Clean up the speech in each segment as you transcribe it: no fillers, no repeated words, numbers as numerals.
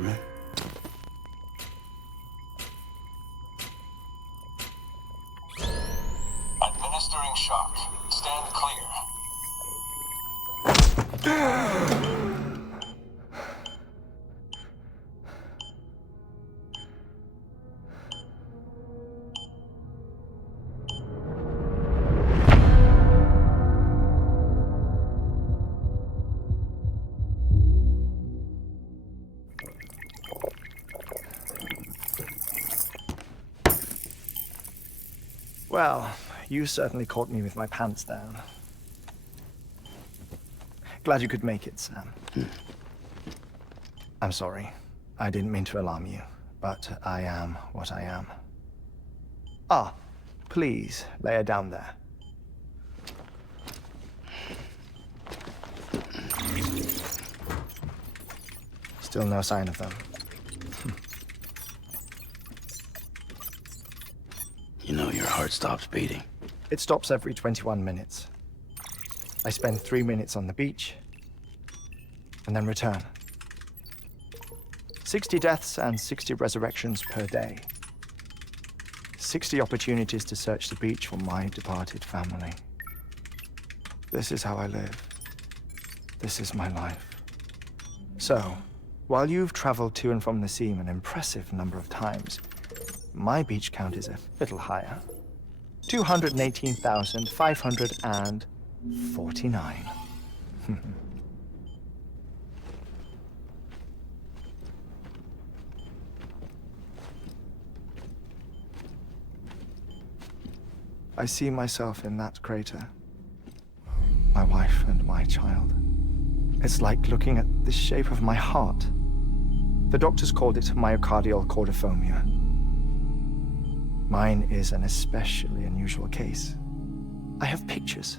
compartment. Administering shock. Stand clear. Well, you certainly caught me with my pants down. Glad you could make it, Sam. I'm sorry. I didn't mean to alarm you, but I am what I am. Ah, please, lay her down there. Still no sign of them. You know, your heart stops beating. It stops every 21 minutes. I spend 3 minutes on the beach, and then return. 60 deaths and 60 resurrections per day. 60 opportunities to search the beach for my departed family. This is how I live. This is my life. So, while you've traveled to and from the sea an impressive number of times, my beach count is a little higher. 218,549. I see myself in that crater. My wife and my child. It's like looking at the shape of my heart. The doctors called it myocardial cordiformia. Mine is an especially unusual case. I have pictures.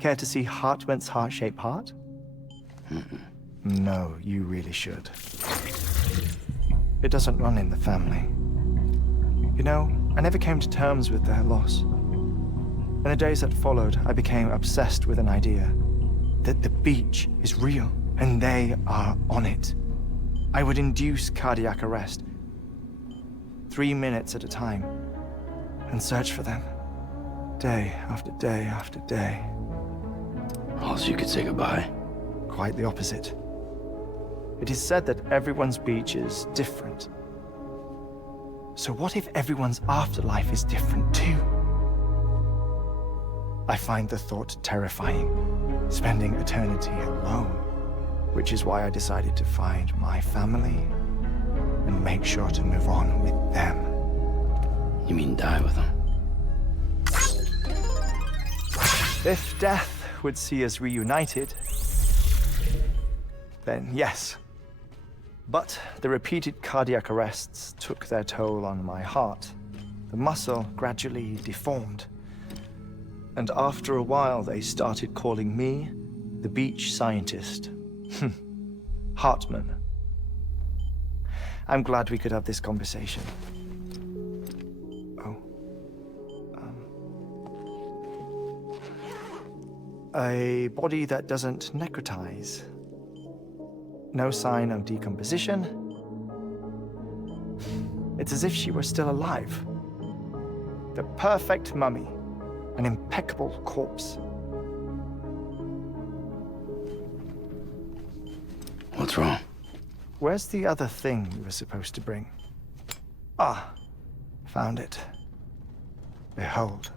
Care to see Hartman's heart-shaped heart? No, you really should. It doesn't run in the family. You know, I never came to terms with their loss. In the days that followed, I became obsessed with an idea that the beach is real and they are on it. I would induce cardiac arrest, 3 minutes at a time, and search for them, day after day after day. Also, you could say goodbye. Quite the opposite. It is said that everyone's beach is different. So what if everyone's afterlife is different too? I find the thought terrifying, spending eternity alone, which is why I decided to find my family and make sure to move on with them. You mean die with them? If death would see us reunited, then yes. But the repeated cardiac arrests took their toll on my heart. The muscle gradually deformed. And after a while, they started calling me the beach scientist. Hartman. I'm glad we could have this conversation. Oh. A body that doesn't necrotize. No sign of decomposition. It's as if she were still alive. The perfect mummy. An impeccable corpse. What's wrong? Where's the other thing you were supposed to bring? Ah, found it. Behold.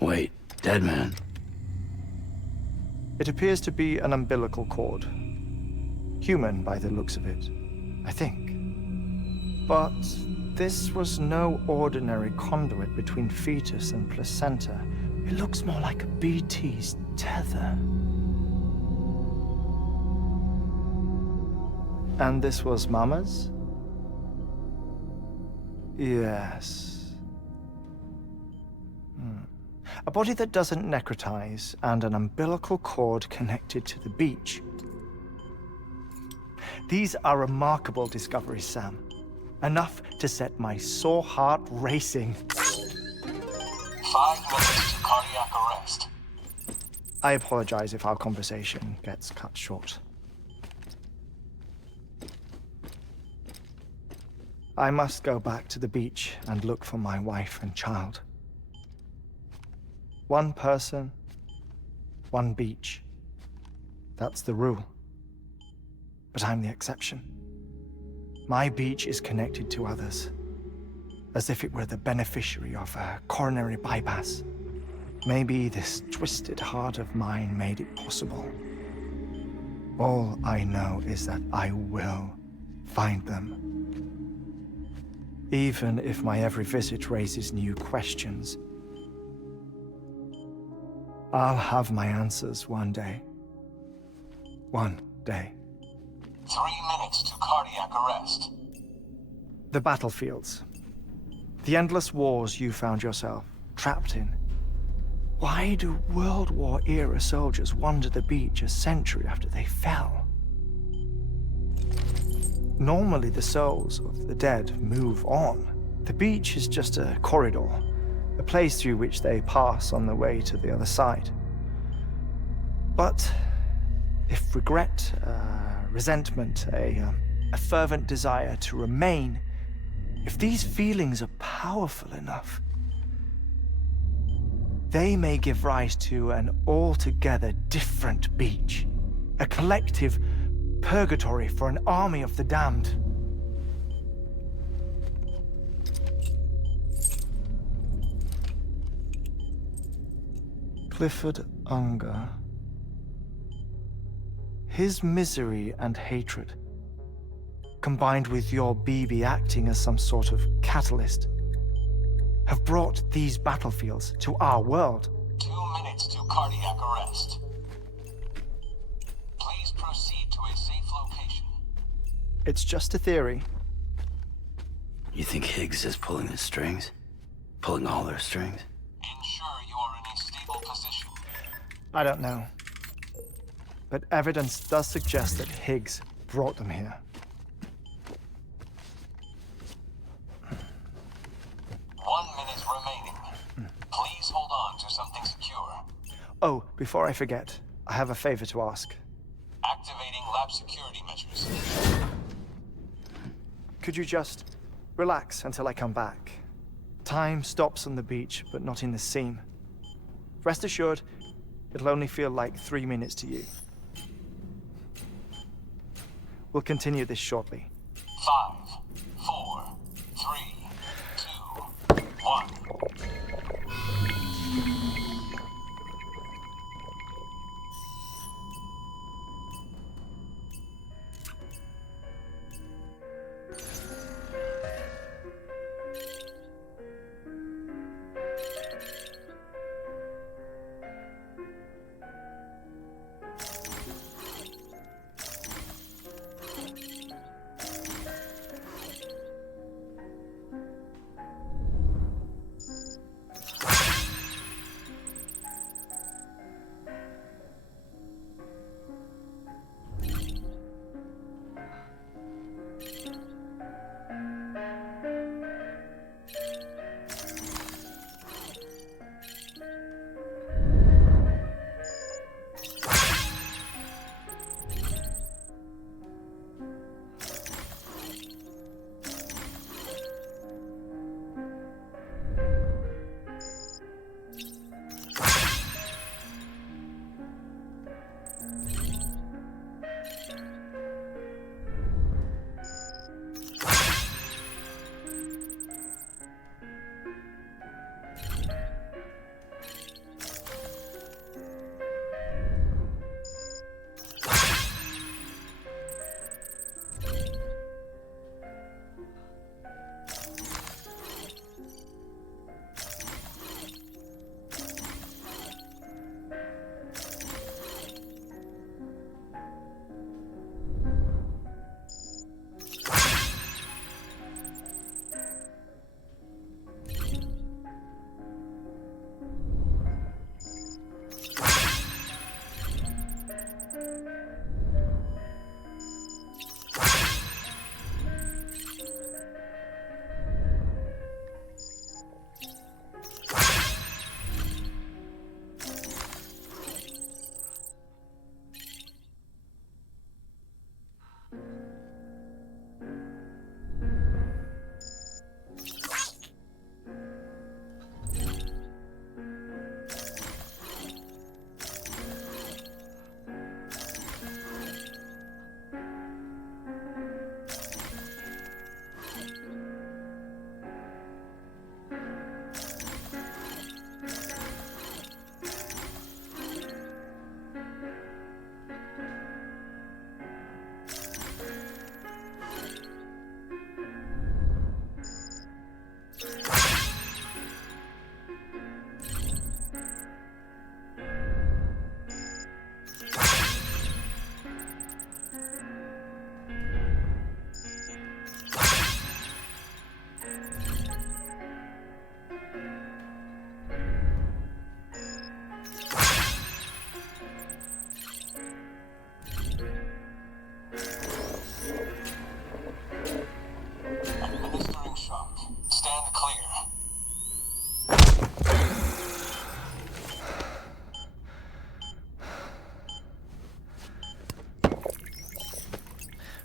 Wait, dead man. It appears to be an umbilical cord. Human by the looks of it, I think. But this was no ordinary conduit between fetus and placenta. It looks more like a BT's tether. And this was Mama's? Yes. A body that doesn't necrotize and an umbilical cord connected to the beach. These are remarkable discoveries, Sam. Enough to set my sore heart racing. 5 minutes to cardiac arrest. I apologize if our conversation gets cut short. I must go back to the beach and look for my wife and child. One person, one beach. That's the rule. But I'm the exception. My beach is connected to others, as if it were the beneficiary of a coronary bypass. Maybe this twisted heart of mine made it possible. All I know is that I will find them. Even if my every visit raises new questions, I'll have my answers one day. One day. 3 minutes to cardiac arrest. The battlefields. The endless wars you found yourself trapped in. Why do World War-era soldiers wander the beach a century after they fell? Normally, the souls of the dead move on. The beach is just a corridor, a place through which they pass on the way to the other side. But if regret, resentment, a fervent desire to remain, if these feelings are powerful enough, they may give rise to an altogether different beach, a collective purgatory for an army of the damned. Clifford Unger. His misery and hatred, combined with your BB acting as some sort of catalyst, have brought these battlefields to our world. 2 minutes to cardiac arrest. Please proceed to a safe location. It's just a theory. You think Higgs is pulling the strings? Pulling all their strings? Ensure you are in a stable position. I don't know. But evidence does suggest that Higgs brought them here. 1 minute remaining. Please hold on to something secure. Oh, before I forget, I have a favor to ask. Activating lab security measures. Could you just relax until I come back? Time stops on the beach, but not in the scene. Rest assured, it'll only feel like 3 minutes to you. We'll continue this shortly. 5, 4, 3, 2, 1.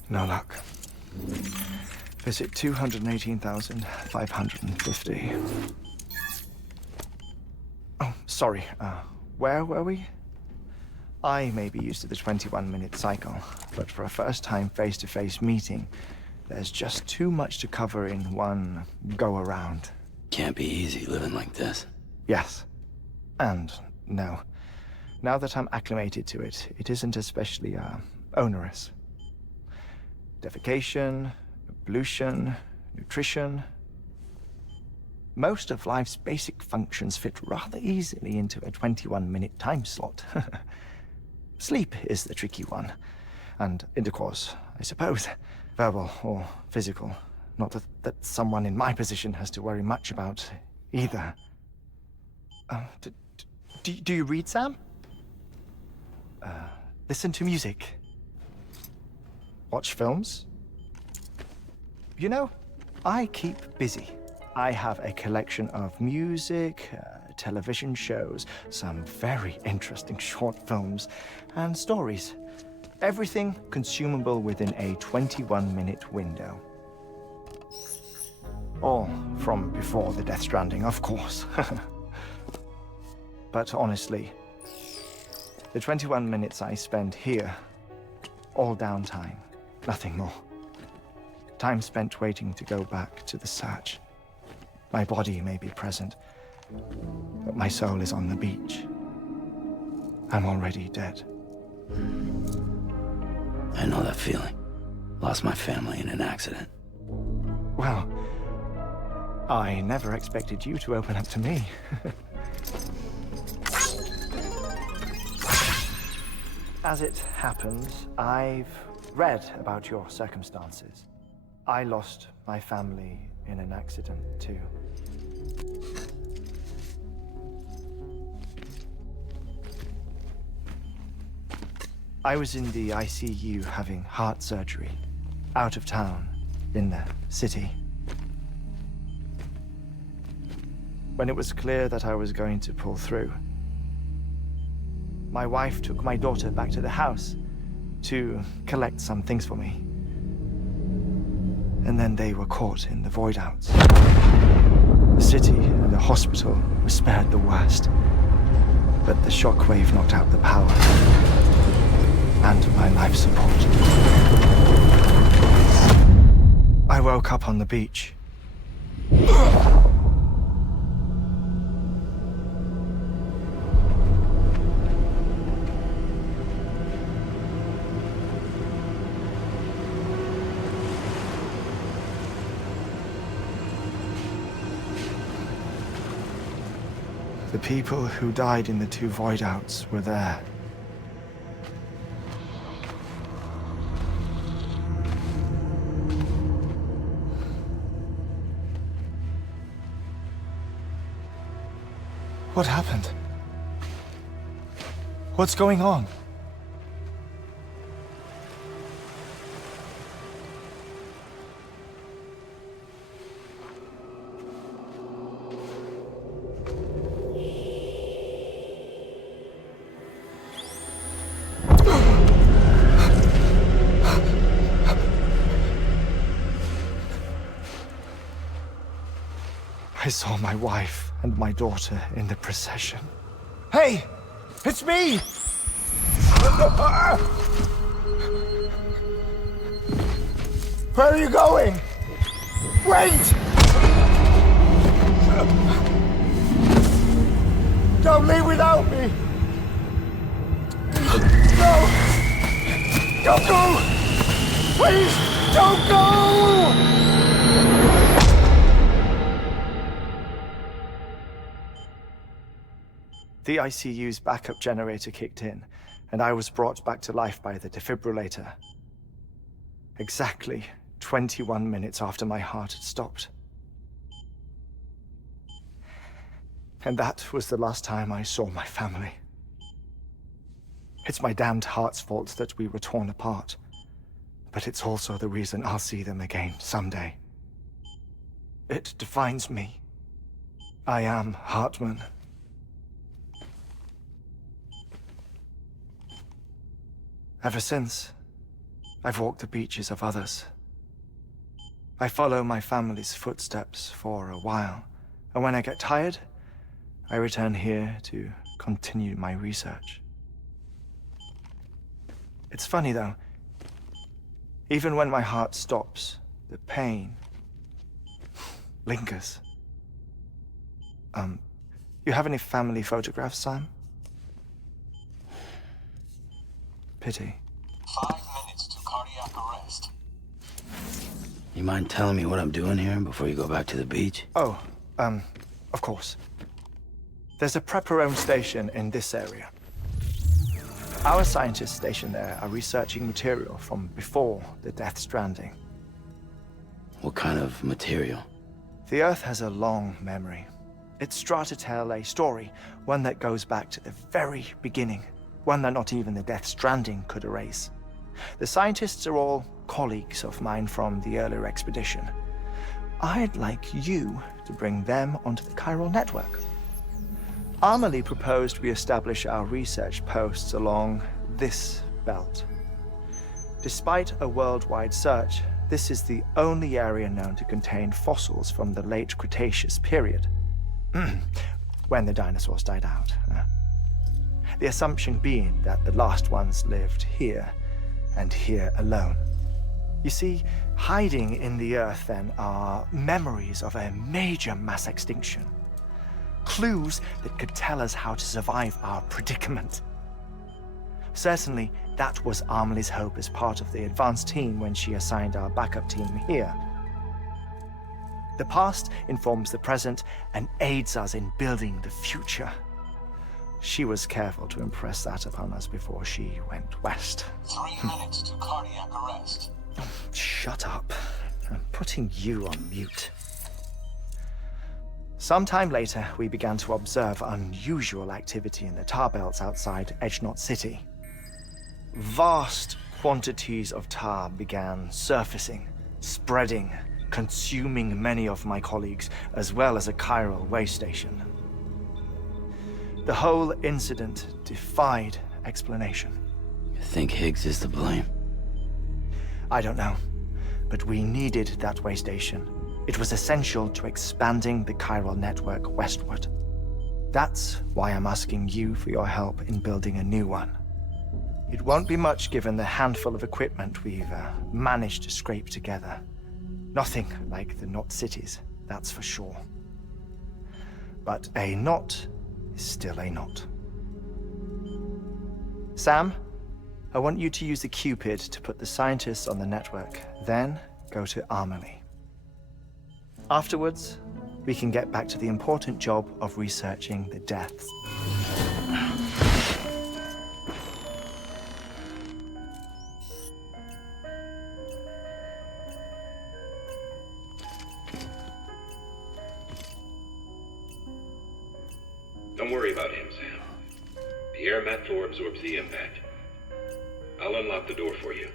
No luck. Visit 218,550. Oh, sorry. Where were we? I may be used to the 21-minute cycle, but for a first-time face-to-face meeting, there's just too much to cover in one go-around. Can't be easy living like this. Yes. And no. Now that I'm acclimated to it, it isn't especially, onerous. Defecation, pollution, nutrition. Most of life's basic functions fit rather easily into a 21-minute time slot. Sleep is the tricky one. And intercourse, I suppose. Verbal or physical. Not that someone in my position has to worry much about either. Do you read, Sam? Listen to music. Watch films? You know, I keep busy. I have a collection of music, television shows, some very interesting short films, and stories. Everything consumable within a 21-minute window. All from before the Death Stranding, of course. But honestly, the 21 minutes I spend here, all downtime, nothing more. Time spent waiting to go back to the search. My body may be present, but my soul is on the beach. I'm already dead. I know that feeling. Lost my family in an accident. Well, I never expected you to open up to me. As it happens, I've read about your circumstances. I lost my family in an accident, too. I was in the ICU having heart surgery, out of town, in the city. When it was clear that I was going to pull through, my wife took my daughter back to the house to collect some things for me. And then they were caught in the void outs. The city and the hospital were spared the worst, but the shockwave knocked out the power and my life support. I woke up on the beach. The people who died in the two void outs were there. What happened? What's going on? I saw my wife and my daughter in the procession. Hey! It's me! Where are you going? Wait! Don't leave without me! No! Don't go! Please, don't go! The ICU's backup generator kicked in, and I was brought back to life by the defibrillator. Exactly 21 minutes after my heart had stopped. And that was the last time I saw my family. It's my damned heart's fault that we were torn apart, but it's also the reason I'll see them again someday. It defines me. I am Hartman. Ever since, I've walked the beaches of others. I follow my family's footsteps for a while, and when I get tired, I return here to continue my research. It's funny though, even when my heart stops, the pain lingers. You have any family photographs, Sam? Pity. 5 minutes to cardiac arrest. You mind telling me what I'm doing here before you go back to the beach? Oh, of course. There's a Prepperone station in this area. Our scientists stationed there are researching material from before the Death Stranding. What kind of material? The Earth has a long memory. It's trying to tell a story, one that goes back to the very beginning, one that not even the Death Stranding could erase. The scientists are all colleagues of mine from the earlier expedition. I'd like you to bring them onto the chiral network. Amelie proposed we establish our research posts along this belt. Despite a worldwide search, this is the only area known to contain fossils from the late Cretaceous period, when the dinosaurs died out. The assumption being that the last ones lived here, and here alone. You see, hiding in the Earth then are memories of a major mass extinction. Clues that could tell us how to survive our predicament. Certainly, that was Amelie's hope as part of the advanced team when she assigned our backup team here. The past informs the present and aids us in building the future. She was careful to impress that upon us before she went west. 3 minutes to cardiac arrest. Shut up. I'm putting you on mute. Sometime later, we began to observe unusual activity in the tar belts outside Edgenot City. Vast quantities of tar began surfacing, spreading, consuming many of my colleagues, as well as a chiral way station. The whole incident defied explanation. You think Higgs is to blame? I don't know, but we needed that way station. It was essential to expanding the chiral network westward. That's why I'm asking you for your help in building a new one. It won't be much given the handful of equipment we've managed to scrape together. Nothing like the knot cities, that's for sure. But a knot is still a knot. Sam, I want you to use the Cupid to put the scientists on the network, then go to Amelie. Afterwards, we can get back to the important job of researching the deaths. Don't worry about him, Sam. The air mat floor absorbs the impact. I'll unlock the door for you.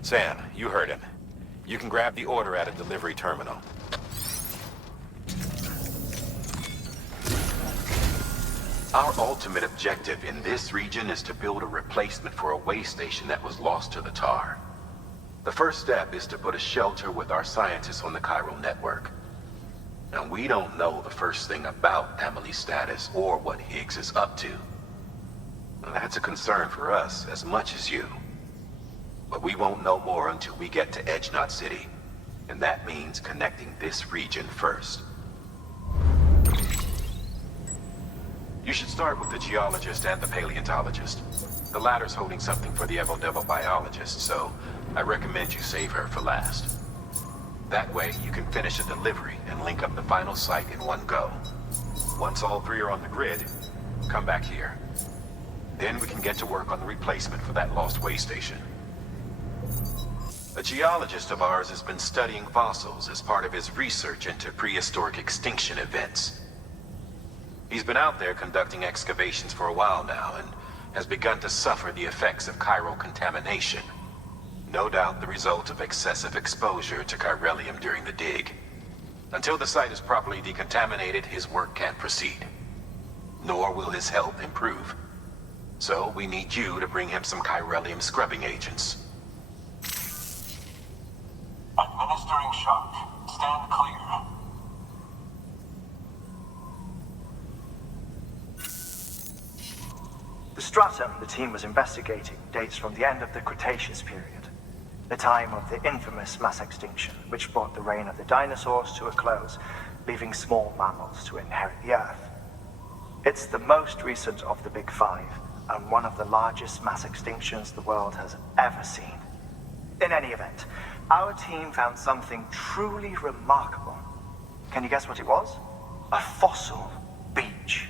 Sam, you heard him. You can grab the order at a delivery terminal. Our ultimate objective in this region is to build a replacement for a way station that was lost to the tar. The first step is to put a shelter with our scientists on the chiral network. Now, we don't know the first thing about Amelie's status or what Higgs is up to. That's a concern for us as much as you. But we won't know more until we get to Edgenot City. And that means connecting this region first. You should start with the geologist and the paleontologist. The latter's holding something for the evo-devo biologist, so I recommend you save her for last. That way, you can finish a delivery and link up the final site in one go. Once all three are on the grid, come back here. Then we can get to work on the replacement for that lost way station. A geologist of ours has been studying fossils as part of his research into prehistoric extinction events. He's been out there conducting excavations for a while now and has begun to suffer the effects of chiral contamination. No doubt the result of excessive exposure to chiralium during the dig. Until the site is properly decontaminated, his work can't proceed. Nor will his health improve. So we need you to bring him some chiralium scrubbing agents. Administering shock. Stand clear. The stratum the team was investigating dates from the end of the Cretaceous period, the time of the infamous mass extinction, which brought the reign of the dinosaurs to a close, leaving small mammals to inherit the Earth. It's the most recent of the Big Five, and one of the largest mass extinctions the world has ever seen. In any event, our team found something truly remarkable. Can you guess what it was? A fossil beach.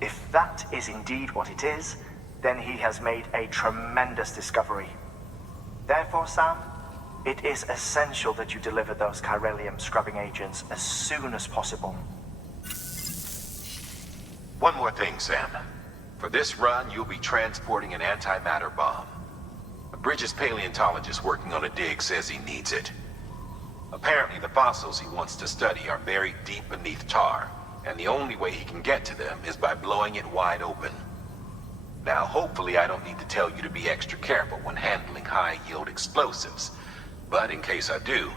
If that is indeed what it is, then he has made a tremendous discovery. Therefore, Sam, it is essential that you deliver those chiralium scrubbing agents as soon as possible. One more thing, Sam. For this run, you'll be transporting an antimatter bomb. A Bridges paleontologist working on a dig says he needs it. Apparently, the fossils he wants to study are buried deep beneath tar, and the only way he can get to them is by blowing it wide open. Now, hopefully I don't need to tell you to be extra careful when handling high-yield explosives. But in case I do,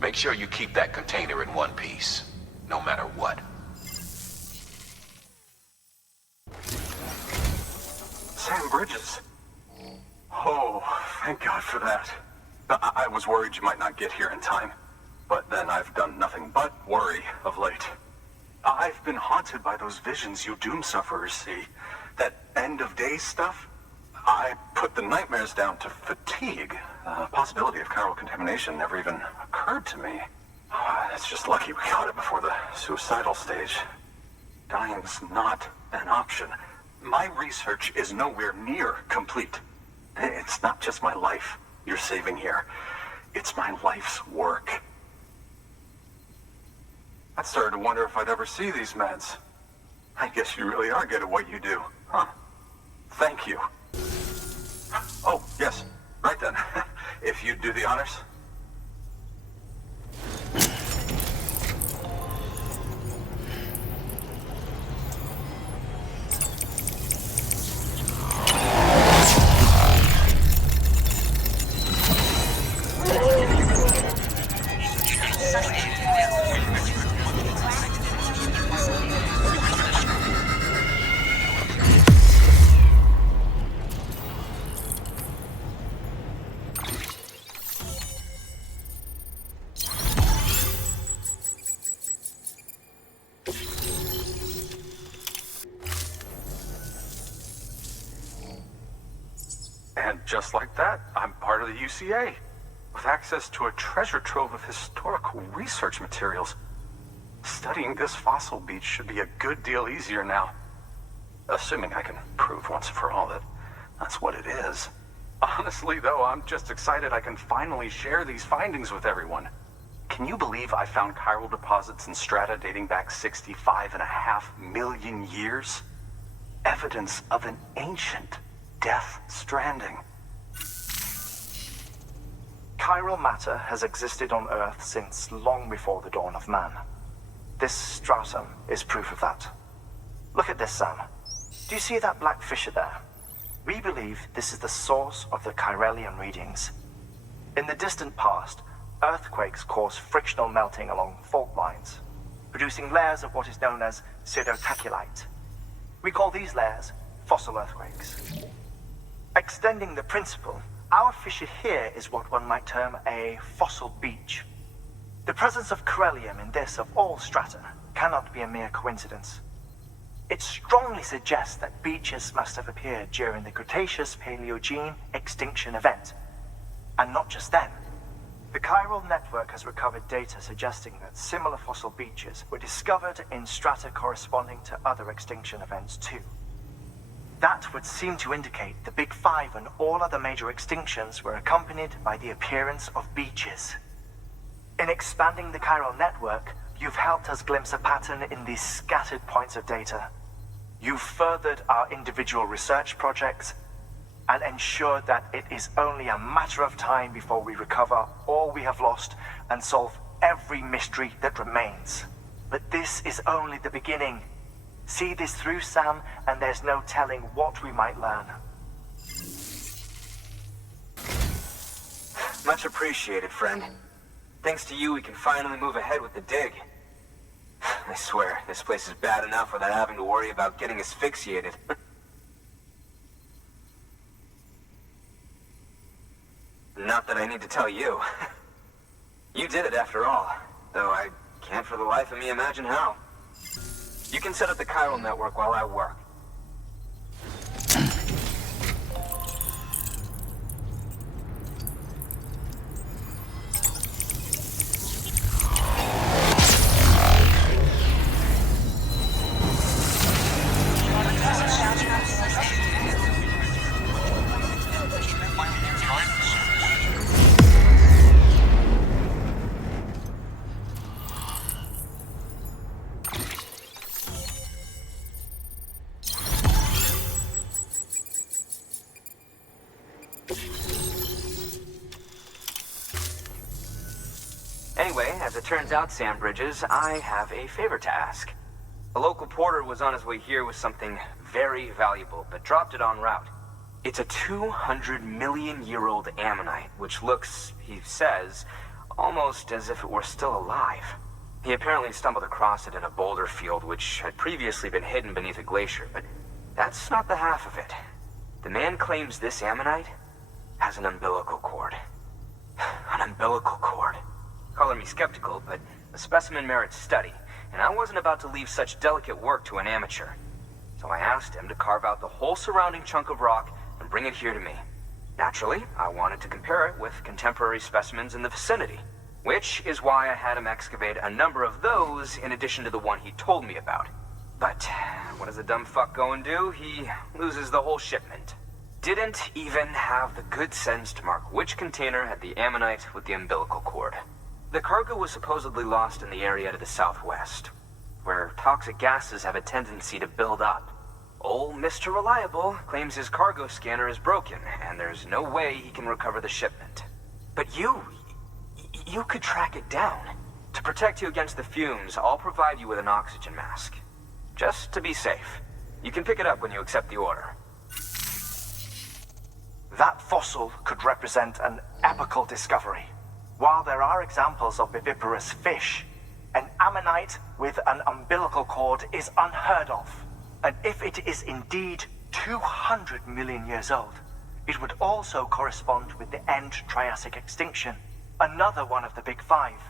make sure you keep that container in one piece, no matter what. Sam Bridges. Oh, thank God for that. I was worried you might not get here in time. But then I've done nothing but worry of late. I've been haunted by those visions you doom sufferers see. That end-of-day stuff. I put the nightmares down to fatigue. The possibility of chiral contamination never even occurred to me. It's just lucky we got it before the suicidal stage. Dying's not an option. My research is nowhere near complete. It's not just my life you're saving here. It's my life's work. I started to wonder if I'd ever see these meds. I guess you really are good at what you do, huh? Thank you. Oh, yes. Right then. If you'd do the honors. And just like that, I'm part of the UCA, with access to a treasure trove of historical research materials. Studying this fossil beach should be a good deal easier now. Assuming I can prove once and for all that that's what it is. Honestly, though, I'm just excited I can finally share these findings with everyone. Can you believe I found chiral deposits in strata dating back 65.5 million years? Evidence of an ancient death stranding. Chiral matter has existed on Earth since long before the dawn of man. This stratum is proof of that. Look at this, Sam. Do you see that black fissure there? We believe this is the source of the chiralium readings. In the distant past, earthquakes caused frictional melting along fault lines, producing layers of what is known as pseudotachylite. We call these layers fossil earthquakes. Extending the principle, our fissure here is what one might term a fossil beach. The presence of chiralium in this of all strata cannot be a mere coincidence. It strongly suggests that beaches must have appeared during the Cretaceous Paleogene extinction event. And not just then. The The chiral network has recovered data suggesting that similar fossil beaches were discovered in strata corresponding to other extinction events too. That would seem to indicate the Big Five and all other major extinctions were accompanied by the appearance of beaches. In expanding the chiral network, you've helped us glimpse a pattern in these scattered points of data. You've furthered our individual research projects and ensured that it is only a matter of time before we recover all we have lost and solve every mystery that remains. But this is only the beginning. See this through, Sam, and there's no telling what we might learn. Much appreciated, friend. Thanks to you, we can finally move ahead with the dig. I swear, this place is bad enough without having to worry about getting asphyxiated. Not that I need to tell you. You did it after all, though I can't for the life of me imagine how. You can set up the chiral network while I work. Anyway, as it turns out, Sam Bridges, I have a favor to ask. A local porter was on his way here with something very valuable, but dropped it en route. It's a 200-million-year-old ammonite, which looks, he says, almost as if it were still alive. He apparently stumbled across it in a boulder field which had previously been hidden beneath a glacier, but that's not the half of it. The man claims this ammonite has an umbilical cord. An umbilical cord. Color me skeptical, but the specimen merits study, and I wasn't about to leave such delicate work to an amateur. So I asked him to carve out the whole surrounding chunk of rock and bring it here to me. Naturally, I wanted to compare it with contemporary specimens in the vicinity, which is why I had him excavate a number of those in addition to the one he told me about. But what does a dumb fuck go and do? He loses the whole shipment. Didn't even have the good sense to mark which container had the ammonite with the umbilical cord. The cargo was supposedly lost in the area to the southwest, where toxic gases have a tendency to build up. Old Mr. Reliable claims his cargo scanner is broken, and there's no way he can recover the shipment. But you could track it down. To protect you against the fumes, I'll provide you with an oxygen mask. Just to be safe. You can pick it up when you accept the order. That fossil could represent an epical discovery. While there are examples of viviparous fish, an ammonite with an umbilical cord is unheard of. And if it is indeed 200 million years old, it would also correspond with the end Triassic extinction, another one of the Big Five.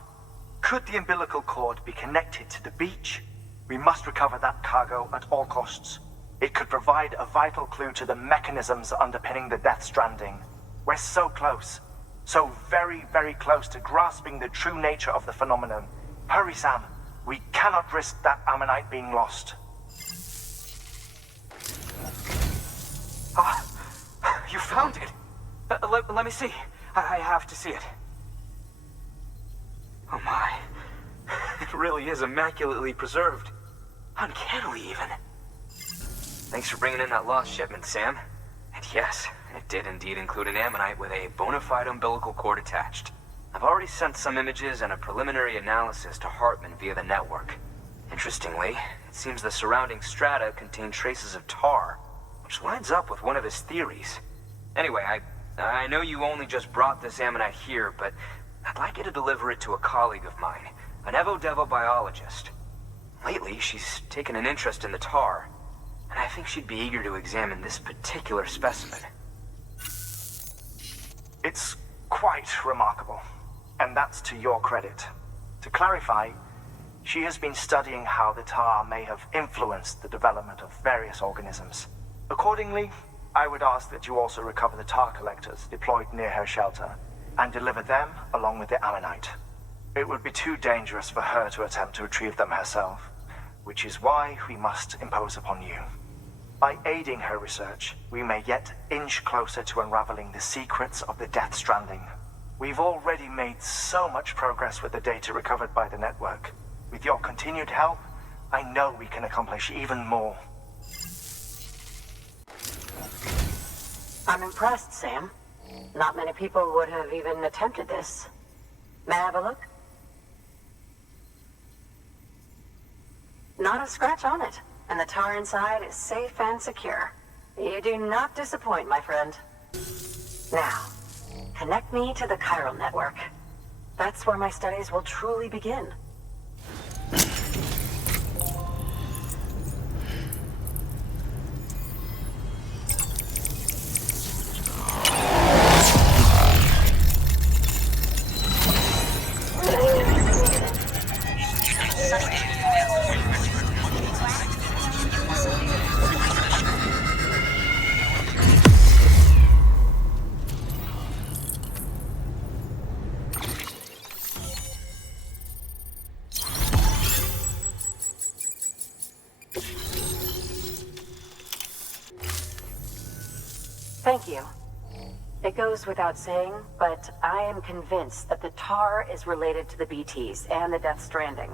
Could the umbilical cord be connected to the beach? We must recover that cargo at all costs. It could provide a vital clue to the mechanisms underpinning the Death Stranding. We're so close. So very, very close to grasping the true nature of the phenomenon. Hurry, Sam. We cannot risk that ammonite being lost. Ah, you found it. Let me see. I have to see it. Oh my. It really is immaculately preserved. Uncannily, even. Thanks for bringing in that lost shipment, Sam. And yes, it did indeed include an ammonite with a bona fide umbilical cord attached. I've already sent some images and a preliminary analysis to Hartman via the network. Interestingly, it seems the surrounding strata contain traces of tar, which lines up with one of his theories. Anyway, I know you only just brought this ammonite here, but I'd like you to deliver it to a colleague of mine, an Evo-Devo biologist. Lately, she's taken an interest in the tar, and I think she'd be eager to examine this particular specimen. It's quite remarkable, and that's to your credit. To clarify, she has been studying how the tar may have influenced the development of various organisms. Accordingly, I would ask that you also recover the tar collectors deployed near her shelter, and deliver them along with the Ammonite. It would be too dangerous for her to attempt to retrieve them herself, which is why we must impose upon you. By aiding her research, we may yet inch closer to unraveling the secrets of the Death Stranding. We've already made so much progress with the data recovered by the network. With your continued help, I know we can accomplish even more. I'm impressed, Sam. Not many people would have even attempted this. May I have a look? Not a scratch on it, and the tar inside is safe and secure. You do not disappoint, my friend. Now, connect me to the chiral network. That's where my studies will truly begin. Thank you. It goes without saying, but I am convinced that the tar is related to the BTs and the Death Stranding.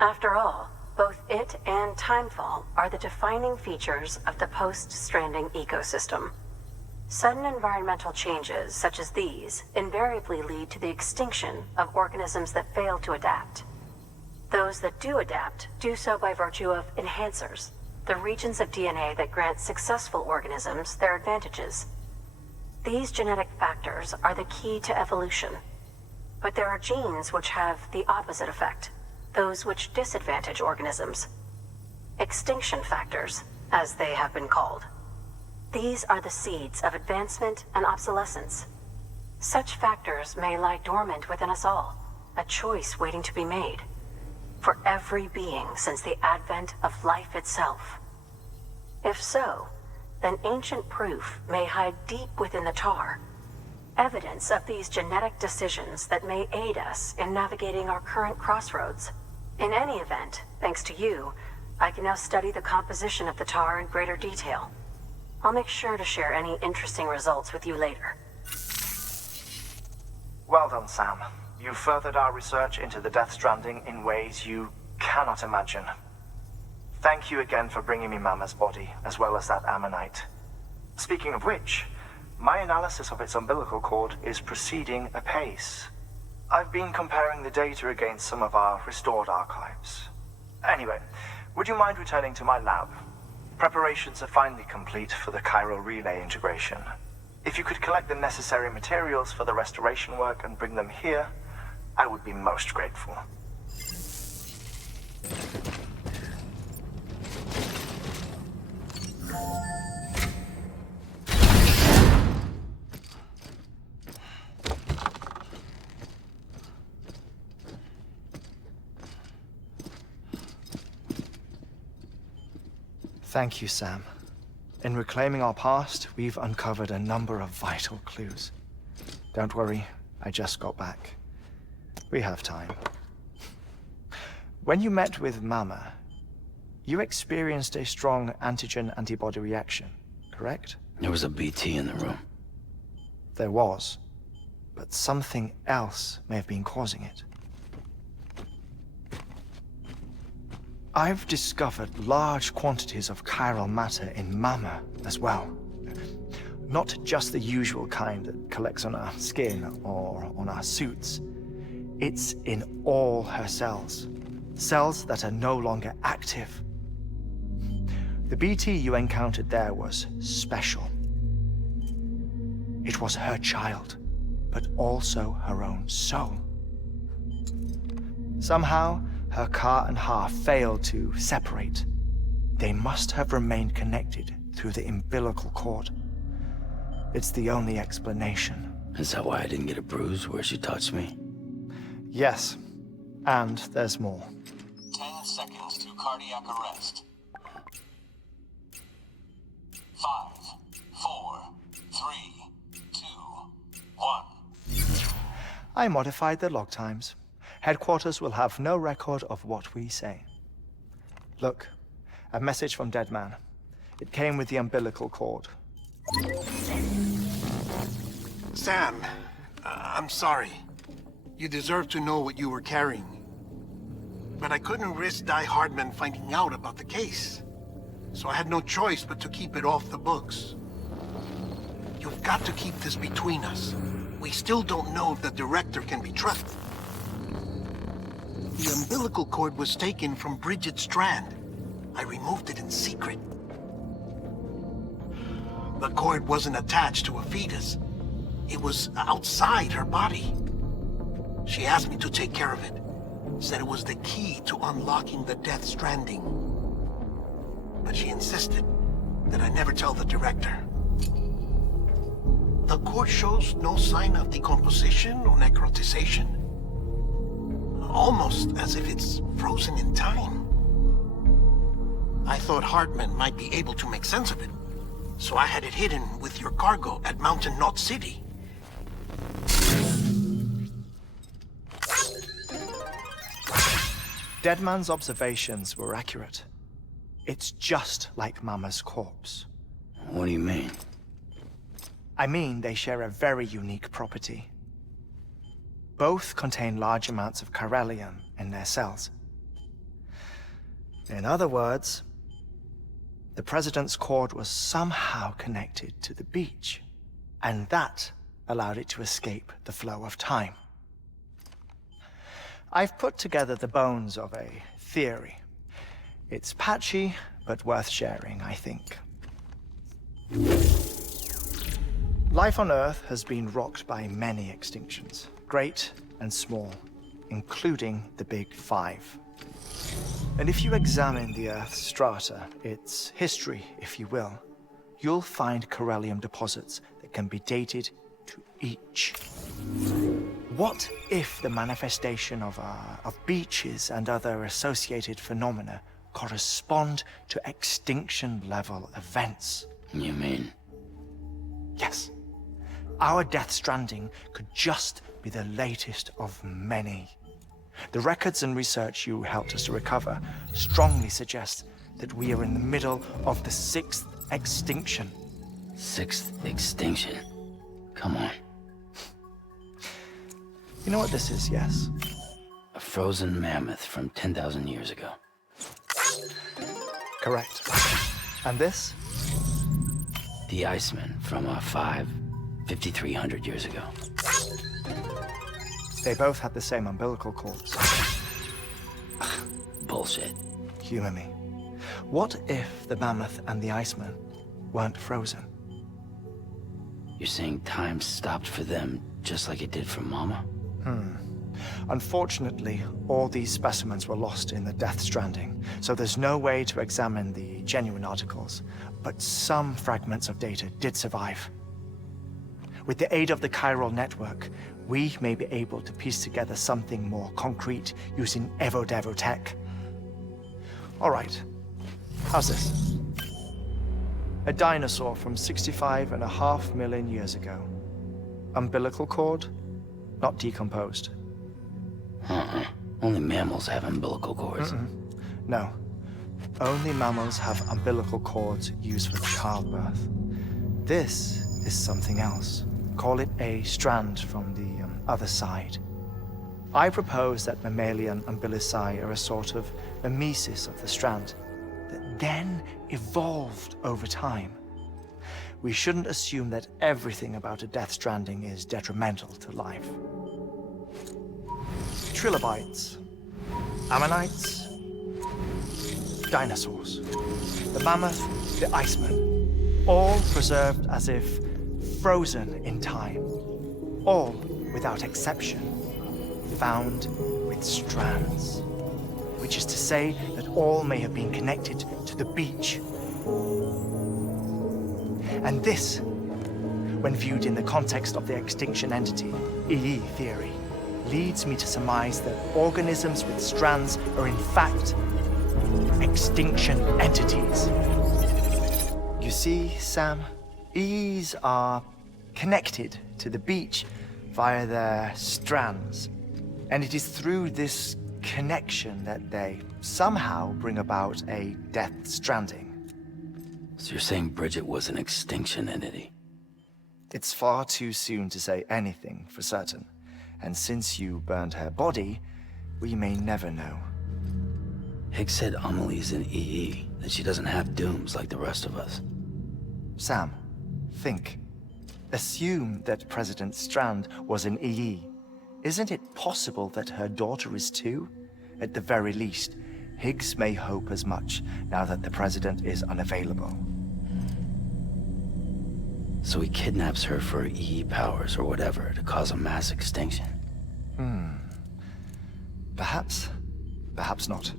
After all, both it and Timefall are the defining features of the post-Stranding ecosystem. Sudden environmental changes such as these invariably lead to the extinction of organisms that fail to adapt. Those that do adapt do so by virtue of enhancers, the regions of DNA that grant successful organisms their advantages. These genetic factors are the key to evolution. But there are genes which have the opposite effect, those which disadvantage organisms. Extinction factors, as they have been called. These are the seeds of advancement and obsolescence. Such factors may lie dormant within us all, a choice waiting to be made. For every being since the advent of life itself. If so, then ancient proof may hide deep within the tar, evidence of these genetic decisions that may aid us in navigating our current crossroads. In any event, thanks to you, I can now study the composition of the tar in greater detail. I'll make sure to share any interesting results with you later. Well done, Sam. You furthered our research into the Death Stranding in ways you cannot imagine. Thank you again for bringing me Mama's body, as well as that Ammonite. Speaking of which, my analysis of its umbilical cord is proceeding apace. I've been comparing the data against some of our restored archives. Anyway, would you mind returning to my lab? Preparations are finally complete for the chiral relay integration. If you could collect the necessary materials for the restoration work and bring them here, I would be most grateful. Thank you, Sam. In reclaiming our past, we've uncovered a number of vital clues. Don't worry, I just got back. We have time. When you met with Mama, you experienced a strong antigen-antibody reaction, correct? There was a BT in the room. There was, but something else may have been causing it. I've discovered large quantities of chiral matter in Mama as well. Not just the usual kind that collects on our skin or on our suits. It's in all her cells. Cells that are no longer active. The BT you encountered there was special. It was her child, but also her own soul. Somehow, her car and half failed to separate. They must have remained connected through the umbilical cord. It's the only explanation. Is that why I didn't get a bruise where she touched me? Yes, and there's more. 10 seconds to cardiac arrest. 5, 4, 3, 2, 1. I modified the log times. Headquarters will have no record of what we say. Look, a message from Dead Man. It came with the umbilical cord. Sam, I'm sorry. You deserve to know what you were carrying. But I couldn't risk Die Hardman finding out about the case. So I had no choice but to keep it off the books. You've got to keep this between us. We still don't know if the director can be trusted. The umbilical cord was taken from Bridget Strand. I removed it in secret. The cord wasn't attached to a fetus. It was outside her body. She asked me to take care of it. Said it was the key to unlocking the Death Stranding. But she insisted that I never tell the director. The cord shows no sign of decomposition or necrotization. Almost as if it's frozen in time. I thought Hartman might be able to make sense of it, so I had it hidden with your cargo at Mountain Knot City. Deadman's observations were accurate. It's just like Mama's corpse. What do you mean? I mean, they share a very unique property. Both contain large amounts of chiralium in their cells. In other words, the President's cord was somehow connected to the beach, and that allowed it to escape the flow of time. I've put together the bones of a theory. It's patchy, but worth sharing, I think. Life on Earth has been rocked by many extinctions, great and small, including the Big Five. And if you examine the Earth's strata, its history, if you will, you'll find chiralium deposits that can be dated to each. What if the manifestation of beaches and other associated phenomena correspond to extinction-level events? You mean? Yes. Our Death Stranding could just be the latest of many. The records and research you helped us to recover strongly suggest that we are in the middle of the 6th extinction. 6th extinction? Come on. You know what this is, yes? A frozen mammoth from 10,000 years ago. Correct. And this? The Iceman from 5,300 years ago. They both had the same umbilical cords. Bullshit. Humor me. What if the mammoth and the Iceman weren't frozen? You're saying time stopped for them just like it did for Mama? Unfortunately, all these specimens were lost in the Death Stranding, so there's no way to examine the genuine articles, but some fragments of data did survive. With the aid of the chiral network, we may be able to piece together something more concrete using Evo-Devo tech. All right, how's this? A dinosaur from 65.5 million years ago. Umbilical cord, not decomposed. Only mammals have umbilical cords. No. Only mammals have umbilical cords used for childbirth. This is something else. Call it a strand from the other side. I propose that mammalian umbilici are a sort of mimesis of the strand that then evolved over time. We shouldn't assume that everything about a Death Stranding is detrimental to life. Trilobites, ammonites, dinosaurs, the mammoth, the Iceman, all preserved as if frozen in time, all without exception, found with strands, which is to say that all may have been connected to the beach. And this, when viewed in the context of the extinction entity, EE theory, leads me to surmise that organisms with strands are in fact extinction entities. You see, Sam, EEs are connected to the beach via their strands. And it is through this connection that they somehow bring about a death stranding. So you're saying Bridget was an extinction entity? It's far too soon to say anything for certain. And since you burned her body, we may never know. Higgs said Amelie's an EE, that she doesn't have dooms like the rest of us. Sam, think. Assume that President Strand was an EE. Isn't it possible that her daughter is too? At the very least, Higgs may hope as much now that the President is unavailable. So he kidnaps her for EE powers or whatever to cause a mass extinction. Perhaps. Perhaps not.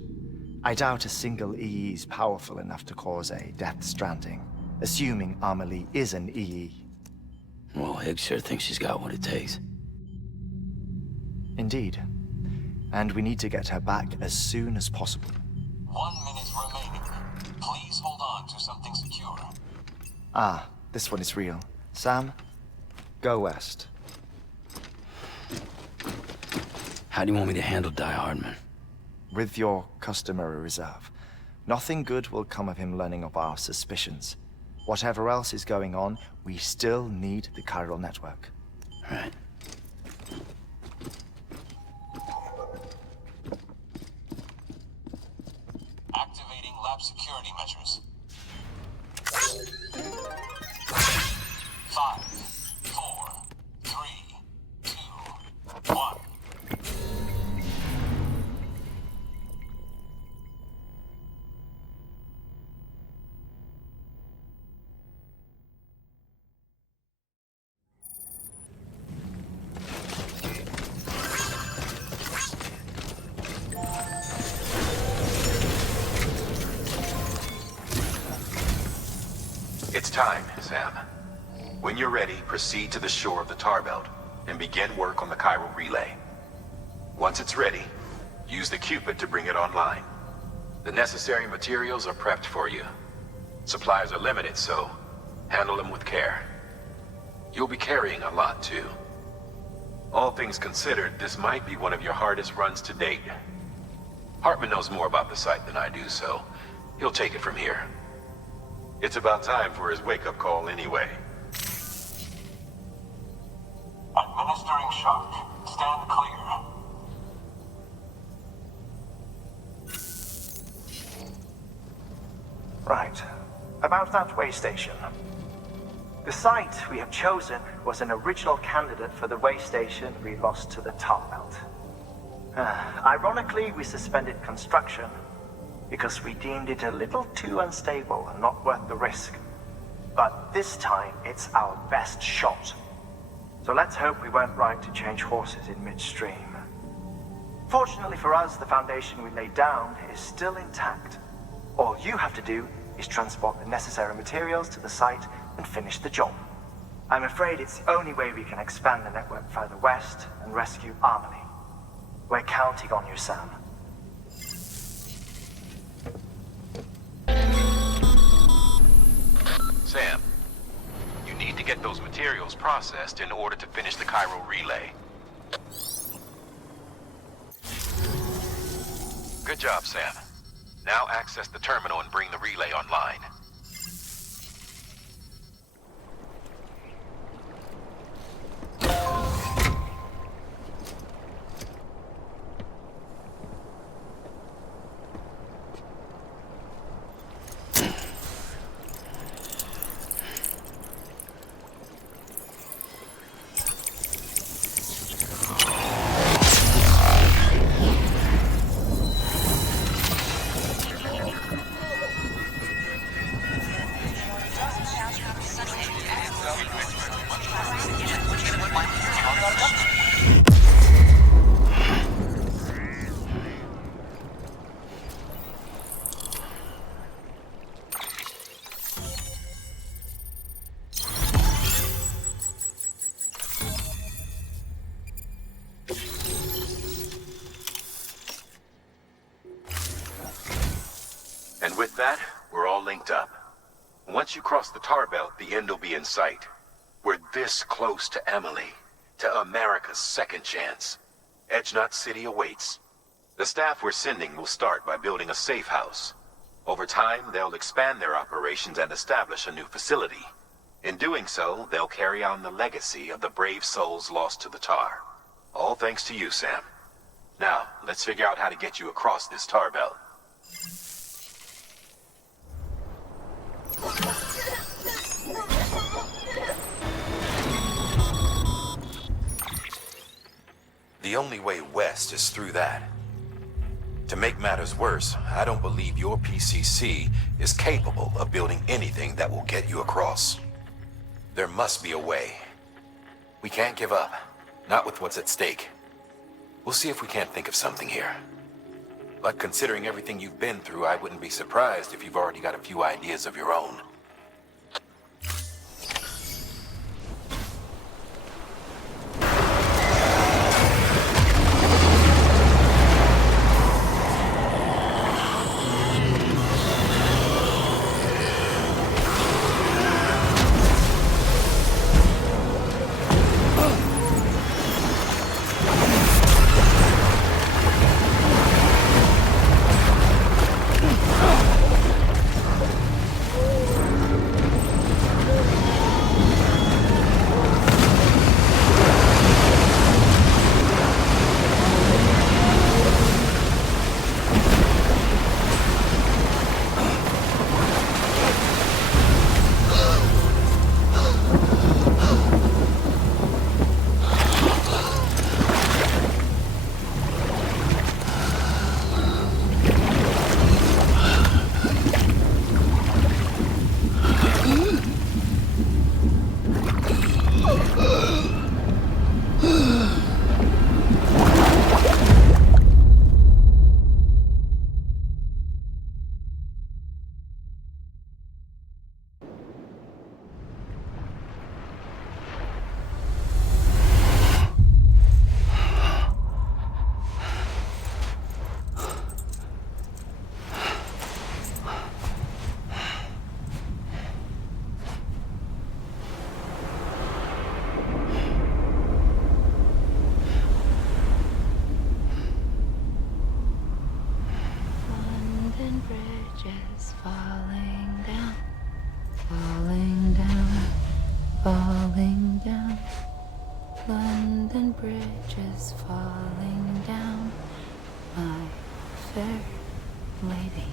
I doubt a single EE is powerful enough to cause a death stranding, assuming Amelie is an EE. Well, Higgs sure thinks she's got what it takes. Indeed. And we need to get her back as soon as possible. 1 minute remaining. Please hold on to something secure. Ah, this one is real. Sam, go west. How do you want me to handle Die Hardman? With your customary reserve. Nothing good will come of him learning of our suspicions. Whatever else is going on, we still need the chiral network. Right. Activating lab security measures. 5, 4, 3, 2, 1. It's time, Sam. When you're ready, proceed to the shore of the tar belt and begin work on the chiral relay. Once it's ready, use the Cupid to bring it online. The necessary materials are prepped for you. Supplies are limited, so handle them with care. You'll be carrying a lot, too. All things considered, this might be one of your hardest runs to date. Hartman knows more about the site than I do, so he'll take it from here. It's about time for his wake-up call anyway. Administering shock. Stand clear. Right. About that way station. The site we have chosen was an original candidate for the way station we lost to the tar belt. Ironically, we suspended construction because we deemed it a little too unstable and not worth the risk. But this time, it's our best shot. So let's hope we weren't right to change horses in midstream. Fortunately for us, the foundation we laid down is still intact. All you have to do is transport the necessary materials to the site and finish the job. I'm afraid it's the only way we can expand the network further west and rescue Amelie. We're counting on you, Sam. Sam, you need to get those materials processed in order to finish the chiral relay. Good job, Sam. Now access the terminal and bring the relay online. And with that, we're all linked up. Once you cross the tar belt, the end will be in sight. We're this close to Emily. to America's second chance. Edgenut City awaits. The staff we're sending will start by building a safe house. Over time, they'll expand their operations and establish a new facility. In doing so, they'll carry on the legacy of the brave souls lost to the tar. All thanks to you, Sam. Now, let's figure out how to get you across this tar belt. The only way west is through that. To make matters worse, I don't believe your PCC is capable of building anything that will get you across. There must be a way. We can't give up, not with what's at stake. We'll see if we can't think of something here. But considering everything you've been through, I wouldn't be surprised if you've already got a few ideas of your own. Bridges falling down, falling down, falling down. London Bridge is falling down, my fair lady.